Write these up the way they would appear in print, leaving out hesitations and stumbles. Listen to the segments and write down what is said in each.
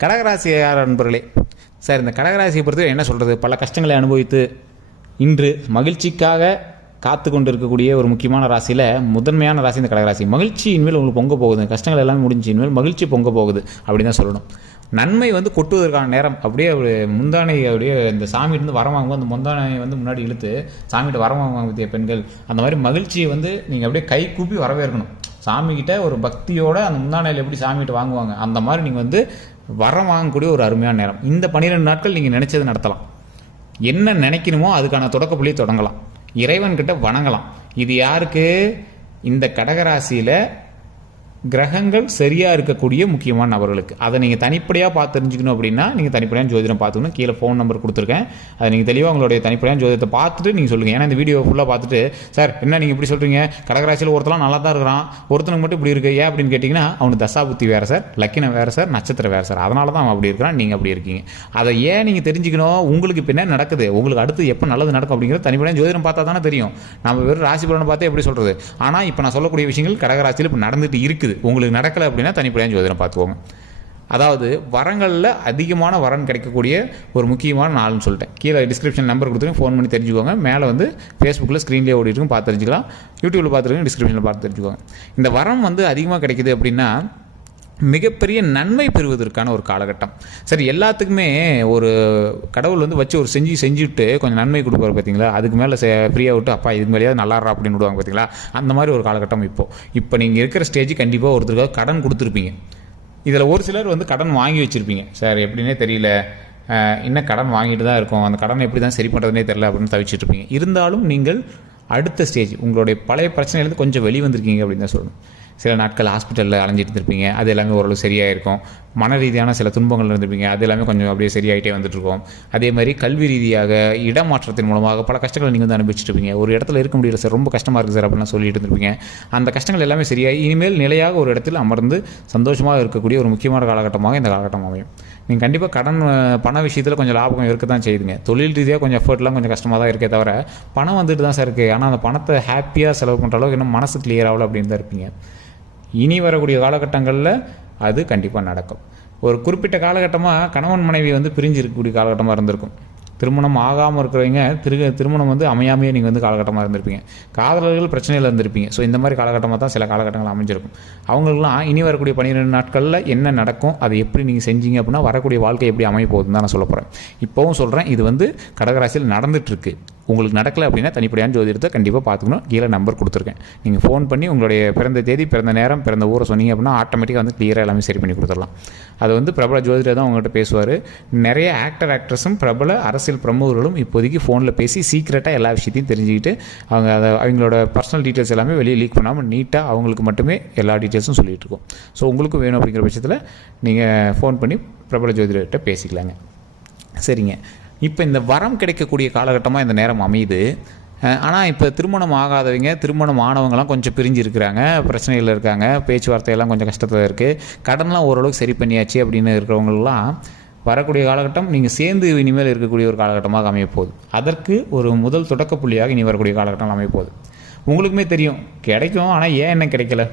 கடகராசியார் நண்பர்களே, சார் இந்த கடகராசியை பொறுத்து என்ன சொல்கிறது, பல கஷ்டங்களை அனுபவித்து இன்று மகிழ்ச்சிக்காக காத்து கொண்டு இருக்கக்கூடிய ஒரு முக்கியமான ராசியில் முதன்மையான ராசி இந்த கடகராசி. மகிழ்ச்சி இனிமேல் உங்களுக்கு பொங்க போகுது, கஷ்டங்கள் எல்லாமே முடிஞ்சு இனிமேல் மகிழ்ச்சி பொங்க போகுது அப்படின்னு தான் சொல்லணும். நன்மை கொட்டுவதற்கான நேரம். அப்படியே ஒரு முந்தானை அப்படியே இந்த சாமிகிட்ட வரம் வாங்கும்போது அந்த முந்தானை முன்னாடி இழுத்து சாமிகிட்ட வரம் வாங்கிய பெண்கள், அந்த மாதிரி மகிழ்ச்சியை நீங்கள் அப்படியே கை கூப்பி வரவேற்கணும். சாமிகிட்ட ஒரு பக்தியோட அந்த முந்தானையில் எப்படி சாமிகிட்ட வாங்குவாங்க, அந்த மாதிரி நீங்கள் வரம் வாங்கக்கூடிய ஒரு அருமையான நேரம். இந்த 12 நாட்கள் நீங்கள் நினைச்சது நடத்தலாம். என்ன நினைக்கணுமோ அதுக்கான தொடக்கப்புள்ளியை தொடங்கலாம், இறைவன்கிட்ட வணங்கலாம். இது யாருக்கு? இந்த கடகராசியில் கிரகங்கள் சரியாக இருக்கக்கூடிய முக்கியமான நபர்களுக்கு. அதை நீங்கள் தனிப்படையாக பார்த்து தெரிஞ்சுக்கணும் அப்படின்னா நீங்கள் தனிப்படையான ஜோதிடம் பார்த்துக்கணும். கீழே ஃபோன் நம்பர் கொடுத்துருக்கேன், அதை நீங்கள் தெளிவாக உங்களுடைய தனிப்படையான ஜோதிடத்தை பார்த்துட்டு நீங்கள் சொல்லுங்கள். ஏன்னா இந்த வீடியோ ஃபுல்லாக பார்த்துட்டு சார் என்ன நீங்கள் இப்படி சொல்கிறீங்க, கடகராசியில் ஒருத்தலாம் நல்லா தான் இருக்கிறான், ஒருத்தனுக்கு மட்டும் இப்படி இருக்குது ஏன் அப்படின்னு கேட்டிங்கன்னா, அவனுக்கு தசாபுத்தி வேறு சார், லக்கினம் வேறு சார், நட்சத்திரம் வேறு சார், அதனால தான் அவன் அப்படி இருக்கிறான், நீங்கள் அப்படி இருக்கீங்க. அதை ஏன் நீங்கள் தெரிஞ்சுக்கணும்? உங்களுக்கு இப்போ என்ன நடக்குது, உங்களுக்கு அடுத்து எப்போ நல்லது நடக்கும் அப்படிங்கிறது தனிப்படையான ஜோதிடம் பார்த்தா தானே தெரியும். நம்ம வெறும் ராசி பலனை பார்த்தே எப்படி சொல்கிறது? ஆனால் இப்போ நான் சொல்லக்கூடிய விஷயங்கள் கடகராசியில் இப்போ நடந்துட்டு இருக்குது. உங்களுக்கு நடக்கலை அப்படின்னா தனிப்படையான ஜோதிடம் பார்த்துக்கோங்க. அதாவது வரங்களில் அதிகமான வரன் கிடைக்கக்கூடிய ஒரு முக்கியமான நாள்னு சொல்லிட்டேன். கீழே டிஸ்கிரிப்ஷன் நம்பர் கொடுத்துருங்க, ஃபோன் பண்ணி தெரிஞ்சுக்கோங்க. மேலே ஃபேஸ்புக்கில் ஸ்க்ரீன்லேயே ஓடிட்டுருக்கும், பார்த்து தெரிஞ்சுக்கலாம். யூடியூப்பில் பார்த்துருக்கோங்க, டிஸ்கிரிப்ஷனில் பார்த்து தெரிஞ்சுக்கோங்க. இந்த வரம் அதிகமாக கிடைக்குது அப்படின்னா மிகப்பெரிய நன்மை பெறுவதற்கான ஒரு காலகட்டம். சரி, எல்லாத்துக்குமே ஒரு கடவுள் வச்சு ஒரு செஞ்சுட்டு கொஞ்சம் நன்மை கொடுப்பாரு பார்த்தீங்களா, அதுக்கு மேலே ஃப்ரீயாக விட்டு அப்பா இதுக்கு மேலேயாவது நல்லாடுறா அப்படின்னு விடுவாங்க பார்த்தீங்களா, அந்த மாதிரி ஒரு காலகட்டம் இப்போ நீங்கள் இருக்கிற ஸ்டேஜ் கண்டிப்பாக ஒருத்தருக்காக கடன் கொடுத்துருப்பீங்க. இதில் ஒரு சிலர் கடன் வாங்கி வச்சுருப்பீங்க. சார் எப்படின்னே தெரியல, இன்னும் கடன் வாங்கிட்டு தான் இருக்கோம், அந்த கடனை எப்படி தான் சரி பண்ணுறதுனே தெரியல அப்படின்னு தவிச்சிட்டு இருப்பீங்க. இருந்தாலும் நீங்கள் அடுத்த ஸ்டேஜ் உங்களுடைய பழைய பிரச்சனையிலேருந்து கொஞ்சம் வெளிவந்திருக்கீங்க அப்படின்னு தான் சொல்லணும். சில நாட்கள் ஹாஸ்பிட்டலில் அலைஞ்சிட்டு இருந்திருப்பீங்க, அது எல்லாமே ஓரளவு சரியாக இருக்கும். மன ரீதியான சில துன்பங்கள் இருந்திருப்பீங்க, அது எல்லாமே கொஞ்சம் அப்படியே சரியாகிட்டே வந்துட்டுருக்கோம். அதே மாதிரி கல்வி ரீதியாக இடமாற்றத்தின் மூலமாக பல கஷ்டங்களை நீங்கள் அனுபவிச்சுட்டு ஒரு இடத்துல இருக்க முடியல சார், ரொம்ப கஷ்டமாக இருக்குது சார் அப்படிலாம் சொல்லிட்டு இருந்திருப்பீங்க. அந்த கஷ்டங்கள் எல்லாமே சரியாகி இனிமேல் நிலையாக ஒரு இடத்தில் அமர்ந்து சந்தோஷமாக இருக்கக்கூடிய ஒரு முக்கியமான காலகட்டமாக இந்த காலகட்டம் அமையும். நீங்கள் கண்டிப்பாக கடன் பண விஷயத்தில் கொஞ்சம் லாபம் இருக்க தான் செய்யுதுங்க. தொழில் ரீதியாக கொஞ்சம் எஃபர்ட்லாம் கொஞ்சம் கஷ்டமாக தான் இருக்கே தவிர பணம் வந்துட்டு தான் சார் இருக்குது. ஆனால் அந்த பணத்தை ஹாப்பியாக செலவு பண்ணுற அளவுக்கு இன்னும் மனசு கிளியர் ஆகலை அப்படின்னு தான் இருப்பீங்க. இனி வரக்கூடிய காலகட்டங்களில் அது கண்டிப்பாக நடக்கும். ஒரு குறிப்பிட்ட காலகட்டமாக கணவன் மனைவி பிரிஞ்சு இருக்கக்கூடிய காலகட்டமாக இருந்திருக்கும். திருமணம் ஆகாமல் இருக்கிறவங்க திருமணம் அமையாமையே நீங்கள் காலகட்டமாக இருந்திருப்பீங்க. காதலர்கள் பிரச்சனையில் இருந்திருப்பீங்க. ஸோ இந்த மாதிரி காலகட்டமாக தான் சில காலகட்டங்கள் அமைஞ்சிருக்கும். அவங்களுக்குலாம் இனி வரக்கூடிய 12 நாட்களில் என்ன நடக்கும், அதை எப்படி நீங்கள் செஞ்சீங்க அப்படின்னா வரக்கூடிய வாழ்க்கை எப்படி அமைய போகுதுன்னு தான் நான் சொல்ல போகிறேன். இப்போவும் சொல்கிறேன், இது கடகராசியில் நடந்துகிட்ருக்கு. உங்களுக்கு நடக்கலை அப்படின்னா தனிப்படையான ஜோதிடத்தை கண்டிப்பாக பார்த்துக்கணும். கீழே நம்பர் கொடுத்துருக்கேன், நீங்கள் ஃபோன் பண்ணி உங்களுடைய பிறந்த தேதி, பிறந்த நேரம், பிறந்த ஊரை சொன்னீங்க அப்படின்னா ஆட்டோமேட்டிக்காக கிளியராக எல்லாமே சரி பண்ணி கொடுத்துடலாம். அது பிரபல ஜோதிடர் தான் உங்கள்கிட்ட பேசுவார். நிறைய ஆக்ட்ரஸும் பிரபல அரசியல் பிரமுகர்களும் இப்போதைக்கு ஃபோனில் பேசி சீக்ரெட்டாக எல்லா விஷயத்தையும் தெரிஞ்சுக்கிட்டு அவங்களோட பர்சனல் டீட்டெயில்ஸ் எல்லாமே வெளியே லீக் பண்ணாமல் நீட்டாக அவங்களுக்கு மட்டுமே எல்லா டீட்டெயில்ஸும் சொல்லிகிட்டு இருக்கோம். ஸோ உங்களுக்கு வேணும் அப்படிங்கிற பட்சத்தில் நீங்கள் ஃபோன் பண்ணி பிரபல ஜோதிடர்கிட்ட பேசிக்கலாங்க. சரிங்க, இப்போ இந்த வரம் கிடைக்கக்கூடிய காலகட்டமாக இந்த நேரம் அமையுது. ஆனால் இப்போ திருமணம் ஆகாதவங்க, திருமணம் ஆனவங்கலாம் கொஞ்சம் பிரிஞ்சு இருக்கிறாங்க, பிரச்சனைகள் இருக்காங்க, பேச்சுவார்த்தையெல்லாம் கொஞ்சம் கஷ்டத்தில் இருக்குது, கடன்லாம் ஓரளவுக்கு சரி பண்ணியாச்சு அப்படின்னு இருக்கிறவங்களெலாம் வரக்கூடிய காலகட்டம் நீங்கள் சேர்ந்து இனிமேல் இருக்கக்கூடிய ஒரு காலகட்டமாக அமையப்போகுது. அதற்கு ஒரு முதல் தொடக்க புள்ளியாக இனி வரக்கூடிய காலகட்டம் அமையப்போகுது. உங்களுக்குமே தெரியும் கிடைக்கும், ஆனால் ஏன் என்ன கிடைக்கல?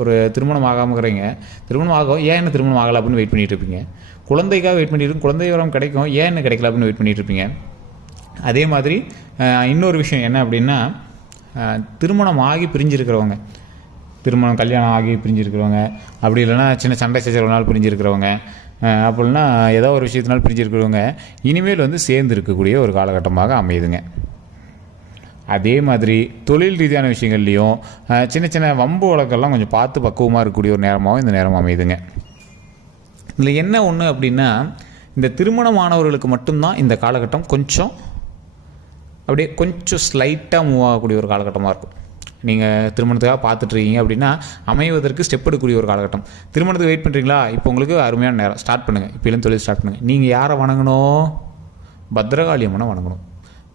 ஒரு திருமணம் ஆகாமல் இருக்கிறீங்க, திருமணம் ஆகும், ஏன் என்ன திருமணம் ஆகலை அப்படின்னு வெயிட் பண்ணிகிட்டு இருப்பீங்க. குழந்தைக்காக வெயிட் பண்ணிட்டு, குழந்தை வரம் கிடைக்கும், ஏன் என்ன கிடைக்கல அப்படின்னு வெயிட் பண்ணிகிட்டு இருப்பீங்க. அதே மாதிரி இன்னொரு விஷயம் என்ன அப்படின்னா, திருமணம் ஆகி பிரிஞ்சிருக்கிறவங்க, கல்யாணம் ஆகி பிரிஞ்சிருக்கிறவங்க, அப்படி இல்லைன்னா சின்ன சண்டை சச்சரவுனால் பிரிஞ்சிருக்கிறவங்க, அப்படின்னா ஏதோ ஒரு விஷயத்தினால் பிரிஞ்சிருக்கிறவங்க இனிமேல் சேர்ந்து இருக்கக்கூடிய ஒரு காலகட்டமாக அமையுதுங்க. அதே மாதிரி தொழில் ரீதியான விஷயங்கள்லையும் சின்ன சின்ன வம்பு வழக்கெல்லாம் கொஞ்சம் பார்த்து பக்குவமாக இருக்கக்கூடிய ஒரு நேரமாகவும் இந்த நேரம் அமையுதுங்க. இதில் என்ன ஒன்று அப்படின்னா, இந்த திருமணமானவர்களுக்கு மட்டும்தான் இந்த காலகட்டம் கொஞ்சம் அப்படியே கொஞ்சம் ஸ்லைட்டாக மூவ் ஆகக்கூடிய ஒரு காலகட்டமாக இருக்கும். நீங்கள் திருமணத்துக்காக பார்த்துட்ருக்கீங்க அப்படின்னா அமைவதற்கு ஸ்டெப் எடுக்கக்கூடிய ஒரு காலகட்டம். திருமணத்துக்கு வெயிட் பண்ணுறீங்களா? இப்போ உங்களுக்கு அருமையான நேரம், ஸ்டார்ட் பண்ணுங்கள். இப்போலேருந்து தொழில் ஸ்டார்ட் பண்ணுங்கள். நீங்கள் யாரை வணங்கணும்? பத்ரகாளி அம்மனை வணங்கணும்.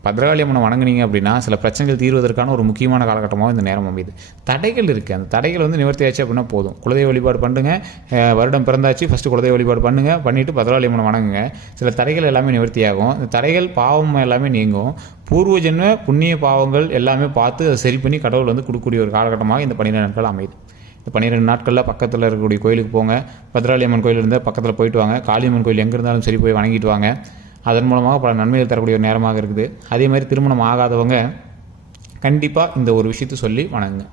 பத்ரகாளி அம்மனை வணங்குனீங்க அப்படின்னா சில பிரச்சனைகள் தீர்வதற்கான ஒரு முக்கியமான காலகட்டமாக இந்த நேரம் அமையுது. தடைகள் இருக்குது, அந்த தடைகள் நிவர்த்தி ஆச்சு அப்படின்னா போதும். குலதெய்வ வழிபாடு பண்ணுங்கள். வருடம் பிறந்தாச்சு, ஃபஸ்ட்டு குலதெய்வ வழிபாடு பண்ணுங்கள், பண்ணிவிட்டு பத்ரகாளி அம்மனை வணங்குங்க. சில தடைகள் எல்லாமே நிவர்த்தியாகும். இந்த தடைகள் பாவம் எல்லாமே நீங்கும். பூர்வ ஜென்ம புண்ணிய பாவங்கள் எல்லாமே பார்த்து அதை சரி பண்ணி கடவுள் கொடுக்கக்கூடிய ஒரு காலகட்டமாக இந்த 12 நாட்கள் அமையுது. இந்த 12 நாட்களில் பக்கத்தில் இருக்கக்கூடிய கோயிலுக்கு போங்க. பத்ராளியம்மன் கோயில் இருந்தால் பக்கத்தில் போயிட்டு வாங்க. காளியம்மன் கோயில் எங்கே இருந்தாலும் சரி போய் வணங்கிட்டு வாங்க. அதன் மூலமாக பல நன்மைகள் தரக்கூடிய ஒரு நேரமாக இருக்குது. அதே மாதிரி திருமணம் ஆகாதவங்க கண்டிப்பாக இந்த ஒரு விஷயத்தை சொல்லி வணங்குங்க.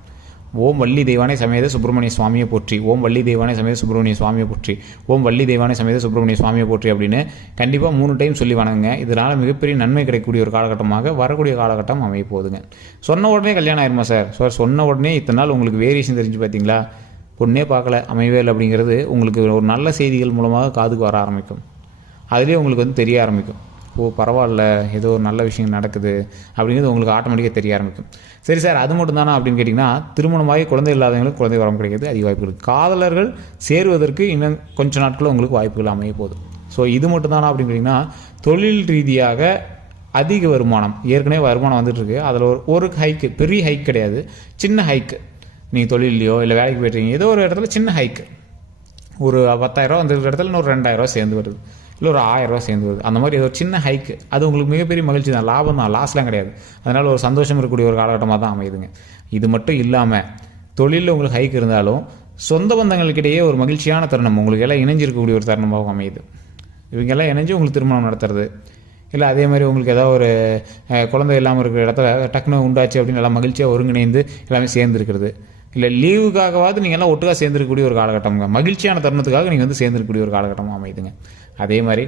ஓம் வள்ளி தெய்வானை சமேத சுப்பிரமணிய சுவாமியை போற்றி, ஓம் வள்ளி தெய்வானை சமேத சுப்பிரமணிய சுவாமியை போற்றி, ஓம் வள்ளி தெய்வானை சமேத சுப்பிரமணிய சுவாமியை போற்றி அப்படின்னு கண்டிப்பாக 3 டைம் சொல்லி வணங்குங்க. இதனால் மிகப்பெரிய நன்மை கிடைக்கக்கூடிய ஒரு காலகட்டமாக வரக்கூடிய காலகட்டம் அமைய போகுதுங்க. சொன்ன உடனே கல்யாணம் ஆயிருமா சார்? சொன்ன உடனே இத்தனை நாள் உங்களுக்கு வேரியேஷன் தெரிஞ்சு பார்த்தீங்களா, பொண்ணே பார்க்கல அமையவே இல்லை அப்படிங்கிறது உங்களுக்கு ஒரு நல்ல செய்திகள் மூலமாக காதுக்கு வர ஆரம்பிக்கும். அதுலேயே உங்களுக்கு வந்து தெரிய ஆரம்பிக்கும், ஓ பரவாயில்ல ஏதோ ஒரு நல்ல விஷயம் நடக்குது அப்படிங்கிறது உங்களுக்கு ஆட்டோமேட்டிக்காக தெரிய ஆரம்பிக்கும். சரி சார் அது மட்டும் தானா அப்படின்னு கேட்டிங்கன்னா, திருமணமாகி குழந்தை இல்லாதவங்களுக்கு குழந்தை வரம் கிடைக்கிறது அதிக வாய்ப்புகள். காதலர்கள் சேருவதற்கு இன்னும் கொஞ்சம் நாட்களில் உங்களுக்கு வாய்ப்புகள் அமைய போகுது. ஸோ இது மட்டும் தானா அப்படின்னு கேட்டிங்கன்னா, தொழில் ரீதியாக அதிக வருமானம், ஏற்கனவே வருமானம் வந்துட்டு இருக்கு, அதில் ஒரு ஹைக்கு, பெரிய ஹைக் கிடையாது, சின்ன ஹைக்கு. நீங்கள் தொழிலையோ இல்லை வேலைக்கு போய்ட்டுருக்கீங்க, ஏதோ ஒரு இடத்துல சின்ன ஹைக்கு, ஒரு 10,000 வந்துருக்கிற இடத்துல இன்னொரு 2,000 சேர்ந்து வருது, இல்லை ஒரு 1,000 சேர்ந்து வருது. அந்த மாதிரி ஏதோ சின்ன ஹைக்கு, அது உங்களுக்கு மிகப்பெரிய மகிழ்ச்சி தான், லாபம் தான், லாஸ்லாம் கிடையாது. அதனால் ஒரு சந்தோஷம் இருக்கக்கூடிய ஒரு காலகட்டமாக தான் அமையுதுங்க. இது மட்டும் இல்லாமல் தொழிலில் உங்களுக்கு ஹைக் இருந்தாலும் சொந்த பந்தங்களுக்கிடையே ஒரு மகிழ்ச்சியான தருணம், உங்களுக்கு எல்லாம் இணைஞ்சிருக்கக்கூடிய ஒரு தருணமாக அமையுது. இவங்கெல்லாம் இணைஞ்சு உங்களுக்கு திருமணம் நடத்துறது, இல்லை அதே மாதிரி உங்களுக்கு ஏதாவது ஒரு குழந்தை இல்லாமல் இருக்கிற இடத்துல டக்குன்னு உண்டாச்சு அப்படின்னு நல்லா மகிழ்ச்சியாக ஒருங்கிணைந்து எல்லாமே சேர்ந்துருக்கிறது, இல்லை லீவுக்காகவாது நீங்கள் எல்லாம் ஒட்டுக்காக சேர்ந்துருக்கக்கூடிய ஒரு காலகட்டம்ங்க, மகிழ்ச்சியான தருணத்துக்காக நீங்கள் வந்து சேர்ந்துருக்கக்கூடிய ஒரு காலகட்டமாக அமையுதுங்க. அதே மாதிரி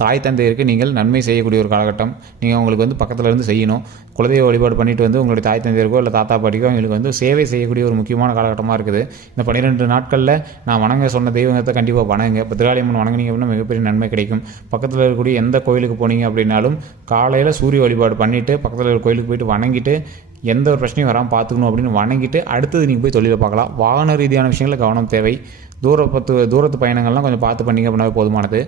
தாய் தந்தையருக்கு நீங்கள் நன்மை செய்யக்கூடிய ஒரு காலகட்டம். நீங்கள் அவங்களுக்கு வந்து பக்கத்தில் இருந்து செய்யணும். குலதெய்வ வழிபாடு பண்ணிட்டு வந்து உங்களுடைய தாய் தந்தையருக்கோ இல்லை தாத்தா பாட்டிக்கோ அவங்களுக்கு வந்து சேவை செய்யக்கூடிய ஒரு முக்கியமான காலகட்டமாக இருக்குது. இந்த 12 நாட்களில் நான் வணங்க சொன்ன தெய்வத்தை கண்டிப்பாக வணங்க. பத்ராளியம்மன் வணங்கினீங்க அப்படின்னா மிகப்பெரிய நன்மை கிடைக்கும். பக்கத்தில் இருக்கக்கூடிய எந்த கோயிலுக்கு போனீங்க அப்படின்னாலும் காலையில் சூரிய வழிபாடு பண்ணிவிட்டு பக்கத்தில் இருக்கிற கோயிலுக்கு போயிட்டு வணங்கிட்டு எந்த ஒரு பிரச்சனையும் வராமல் பார்த்துக்கணும் அப்படின்னு வணங்கிட்டு அடுத்தது நீங்கள் போய் தொழிலை பார்க்கலாம். வாகன ரீதியான விஷயங்களில் கவனம் தேவை. தூரத்து பயணங்கள்லாம் கொஞ்சம் பார்த்து பண்ணிங்க அப்படின்னாவே போதுமானது.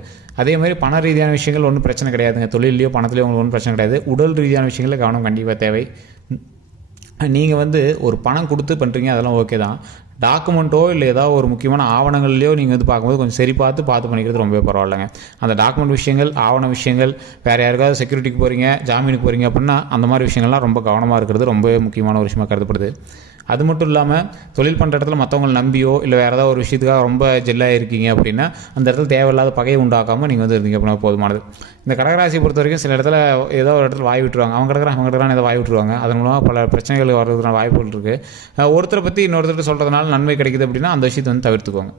அதே மாதிரி பண ரீதியான விஷயங்கள் ஒன்றும் பிரச்சனை கிடையாதுங்க. தொழிலையோ பணத்துலையோ உங்களுக்கு ஒன்றும் பிரச்சனை கிடையாது. உடல் ரீதியான விஷயங்களில் கவனம் கண்டிப்பாக தேவை. நீங்கள் வந்து ஒரு பணம் கொடுத்து பண்ணுறீங்க, அதெல்லாம் ஓகே தான். டாக்குமெண்ட்டோ இல்லை ஏதாவது ஒரு முக்கியமான ஆவணங்கள்லையோ நீங்கள் வந்து பார்க்கும்போது கொஞ்சம் சரி பார்த்து பண்ணிக்கிறது ரொம்பவே பரவாயில்லைங்க. அந்த டாக்குமெண்ட் விஷயங்கள், ஆவண விஷயங்கள், வேறு யாருக்காவது செக்யூரிட்டிக்கு போகிறீங்க, ஜாமீனுக்கு போகிறீங்க அப்படின்னா அந்த மாதிரி விஷயங்கள்லாம் ரொம்ப கவனமாக இருக்கிறது ரொம்பவே முக்கியமான ஒரு விஷயமாக கருதப்படுது. அது மட்டும் இல்லாமல் தொழில் பண்ணுற இடத்துல மற்றவங்களை நம்பியோ இல்லை வேறு ஏதாவது ஒரு விஷயத்துக்காக ரொம்ப ஜெல்லாக இருக்கீங்க அப்படின்னா அந்த இடத்துல தேவையில்லாத பகையை உண்டாக்காமல் நீங்கள் வந்து இருந்தீங்க அப்படின்னா போதுமானது. இந்த கடகராசியை பொறுத்த வரைக்கும் சில இடத்துல ஏதோ ஒரு இடத்துல வாய் விட்டுருவாங்க, அவங்க கிடக்கிறான் ஏதோ வாய் விட்டுருவாங்க. அதன் மூலமாக பல பிரச்சனைகள் வர்றதுக்கான வாய்ப்புகள் இருக்குது. ஒருத்தரை பற்றி இன்னொருத்தர் சொல்கிறதுனால நன்மை கிடைக்குது அப்படின்னா அந்த விஷயத்தை வந்து தவிர்த்துக்கோங்க.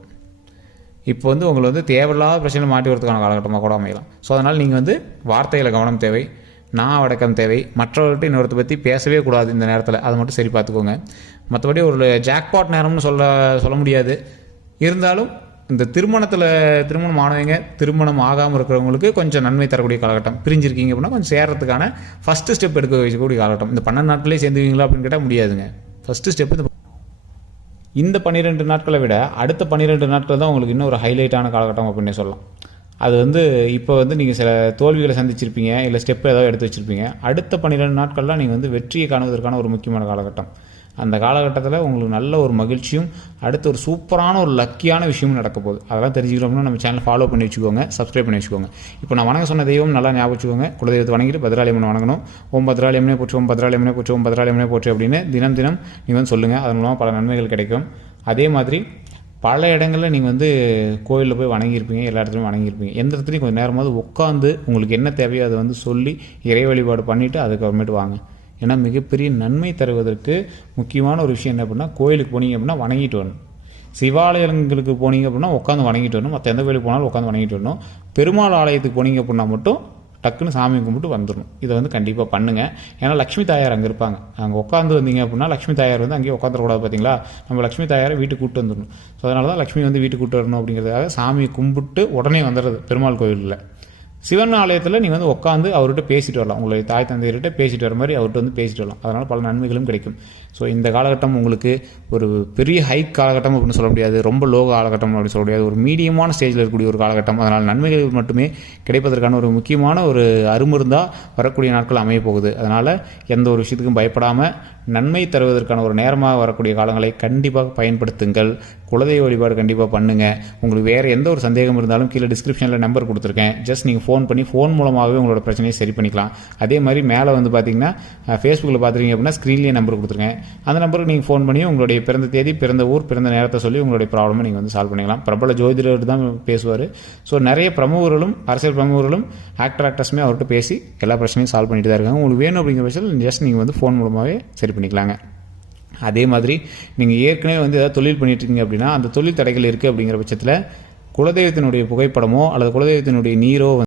இப்போ வந்து உங்களை வந்து தேவையில்லாத பிரச்சனை மாட்டி வரதுக்கான காலகட்டமாக கூட அமையலாம். ஸோ அதனால் நீங்கள் வந்து வார்த்தையில் கவனம் தேவை, நான் அடக்கம் தேவை. மற்றவர்கிட்ட இன்னொருத்த பற்றி பேசவே கூடாது இந்த நேரத்தில், அதை மட்டும் சரி பார்த்துக்கோங்க. மற்றபடி ஒரு ஜாக்பாட் நேரம்னு சொல்ல முடியாது. இருந்தாலும் இந்த திருமணம் ஆனவங்க, திருமணம் ஆகாமல் இருக்கிறவங்களுக்கு கொஞ்சம் நன்மை தரக்கூடிய காலகட்டம். பிரிஞ்சிருக்கீங்க அப்படின்னா கொஞ்சம் சேர்றதுக்கான ஃபஸ்ட்டு ஸ்டெப் எடுக்க வைக்கக்கூடிய காலகட்டம். இந்த 12 நாட்களே சேர்ந்துவீங்களா அப்படின்னு கேட்டால் முடியாதுங்க. ஃபஸ்ட்டு ஸ்டெப்பு இந்த 12 நாட்களை விட அடுத்த 12 நாட்கள் தான் உங்களுக்கு இன்னும் ஒரு ஹைலைட்டான காலகட்டம் அப்படின்னே சொல்லலாம். அது வந்து இப்போ வந்து நீங்கள் சில தோல்விகளை சந்திச்சிருப்பீங்க, இல்லை ஸ்டெப் ஏதாவது எடுத்து வச்சுருப்பீங்க. அடுத்த 12 நாட்கள்லாம் நீங்கள் வந்து வெற்றியை காணுவதற்கான ஒரு முக்கியமான காலகட்டம். அந்த காலகட்டத்தில் உங்களுக்கு நல்ல ஒரு மகிழ்ச்சியும் அடுத்து ஒரு சூப்பரான ஒரு லக்கியான விஷயமும் நடக்க போகுது. அதெல்லாம் தெரிஞ்சுக்கிறோம்னா நம்ம சேனல் ஃபாலோ பண்ணி வச்சுக்கோங்க, சப்ஸ்கிரைப் பண்ணி வச்சுக்கோங்க. இப்போ நான் வணங்க சொன்ன தெய்வம் நல்லா ஞாபகம் வச்சுக்கோங்க. குலதெய்வத்தை வணங்கிட்டு பத்ராளியம்மன் வணங்கணும். ஓம் பத்ராளியம்மனே போற்றி, ஓம் பத்ராளியம்மனே போற்றி, ஓம் பத்ராளியம்மனே போற்றி அப்படின்னு தினம் நீங்கள் வந்து சொல்லுங்கள். அதன் மூலமாக பல நன்மைகள் கிடைக்கும். அதே மாதிரி பல இடங்களில் நீங்கள் வந்து கோயிலில் போய் வணங்கியிருப்பீங்க, எல்லா இடத்துலையும் வணங்கியிருப்பீங்க. எந்த இடத்துலையும் கொஞ்சம் நேரமாவது உட்காந்து உங்களுக்கு என்ன தேவையோ அதை வந்து சொல்லி இறை வழிபாடு பண்ணிவிட்டு அதுக்கப்புறமேட்டு வாங்க. ஏன்னா மிகப்பெரிய நன்மை தருவதற்கு முக்கியமான ஒரு விஷயம் என்ன அப்படின்னா, கோயிலுக்கு போனீங்க அப்படின்னா வணங்கிட்டு வரணும். சிவாலயங்களுக்கு போனீங்க அப்படின்னா உட்காந்து வணங்கிட்டு வரணும். மற்ற எந்த கோயிலுக்கு போனாலும் உட்காந்து வணங்கிட்டு வரணும். பெருமாள் ஆலயத்துக்கு போனீங்க அப்படின்னா மட்டும் டக்குன்னு சாமி கும்பிட்டு வந்துடணும். இதை வந்து கண்டிப்பாக பண்ணுங்கள். ஏன்னா லக்ஷ்மி தாயார் அங்கே இருப்பாங்க. அங்கே உட்காந்து வந்தீங்க அப்படின்னா லக்ஷ்மி தாயார் வந்து அங்கேயே உட்காந்துடக்கூடாது. பார்த்தீங்களா, நம்ம லக்ஷ்மி தாயாரை வீட்டுக்கு கூப்பிட்டு வந்துடணும். ஸோ அதனால தான் லக்ஷ்மி வந்து வீட்டுக்கு கூப்பிட்டு வரணும் அப்படிங்கிறதுக்காக சாமியை கும்பிட்டு உடனே வந்துடுறது பெருமாள் கோயிலில். சிவன் ஆலயத்தில் நீங்கள் வந்து உட்காந்து அவர்கிட்ட பேசிட்டு வரலாம். உங்களுடைய தாய் தந்தையர்கிட்ட பேசிட்டு வர மாதிரி அவர்கிட்ட வந்து பேசிட்டு வரலாம். அதனால் பல நன்மைகளும் கிடைக்கும். ஸோ இந்த காலகட்டம் உங்களுக்கு ஒரு பெரிய ஹைக் காலகட்டம் அப்படின்னு சொல்ல முடியாது, ரொம்ப லோ காலகட்டம் அப்படின்னு சொல்ல முடியாது, ஒரு மீடியமான ஸ்டேஜில் இருக்கக்கூடிய ஒரு காலகட்டம். அதனால் நன்மைகள் மட்டுமே கிடைப்பதற்கான ஒரு முக்கியமான ஒரு அருமருந்தாக வரக்கூடிய நாட்கள் அமைய போகுது. அதனால் எந்த ஒரு விஷயத்துக்கும் பயப்படாமல் நன்மை தருவதற்கான ஒரு நேரமாக வரக்கூடிய காலங்களை கண்டிப்பாக பயன்படுத்துங்கள். குலதெய்வ வழிபாடு கண்டிப்பாக பண்ணுங்கள். உங்களுக்கு வேறு எந்த ஒரு சந்தேகம் இருந்தாலும் கீழே டிஸ்கிரிப்ஷனில் நம்பர் கொடுத்துருக்கேன். ஜஸ்ட் நீங்கள் ஃபோன் பண்ணி ஃபோன் மூலமாகவே உங்களோட பிரச்சனையை சரி பண்ணிக்கலாம். அதே மாதிரி மேலே வந்து பார்த்தீங்கன்னா ஃபேஸ்புக்கில் பார்த்துருக்கீங்க அப்படின்னா ஸ்க்ரீன்லேயே நம்பர் கொடுத்துருக்கேன். அந்த நம்பருக்கு நீங்கள் ஃபோன் பண்ணி உங்களுடைய பிறந்த தேதி, பிறந்த ஊர், பிறந்த நேரத்தை சொல்லி உங்களுடைய ப்ராப்ளமை நீங்கள் வந்து சால்வ் பண்ணிக்கலாம். பிரபல ஜோதிடர் தான் பேசுவார். ஸோ நிறைய பிரமுகர்களும் அரசியல் பிரமுகர்களும் ஆக்டர்ஸுமே அவர்கிட்ட பேசி எல்லா பிரச்சனையும் சால்வ் பண்ணிட்டு தான் இருக்காங்க. உங்களுக்கு வேணும் அப்படிங்கிற பட்சத்தில் ஜஸ்ட் நீங்கள் வந்து ஃபோன் மூலமாகவே சரி பண்ணிக்கலாங்க. அதே மாதிரி நீங்கள் ஏற்கனவே வந்து ஏதாவது தொழில் பண்ணிட்டுருக்கீங்க அப்படின்னா அந்த தொழில் தடைகள் இருக்குது அப்படிங்கிற பட்சத்தில் குலதெய்வத்தினுடைய புகைப்படமோ அல்லது குலதெய்வத்தினுடைய நீரோ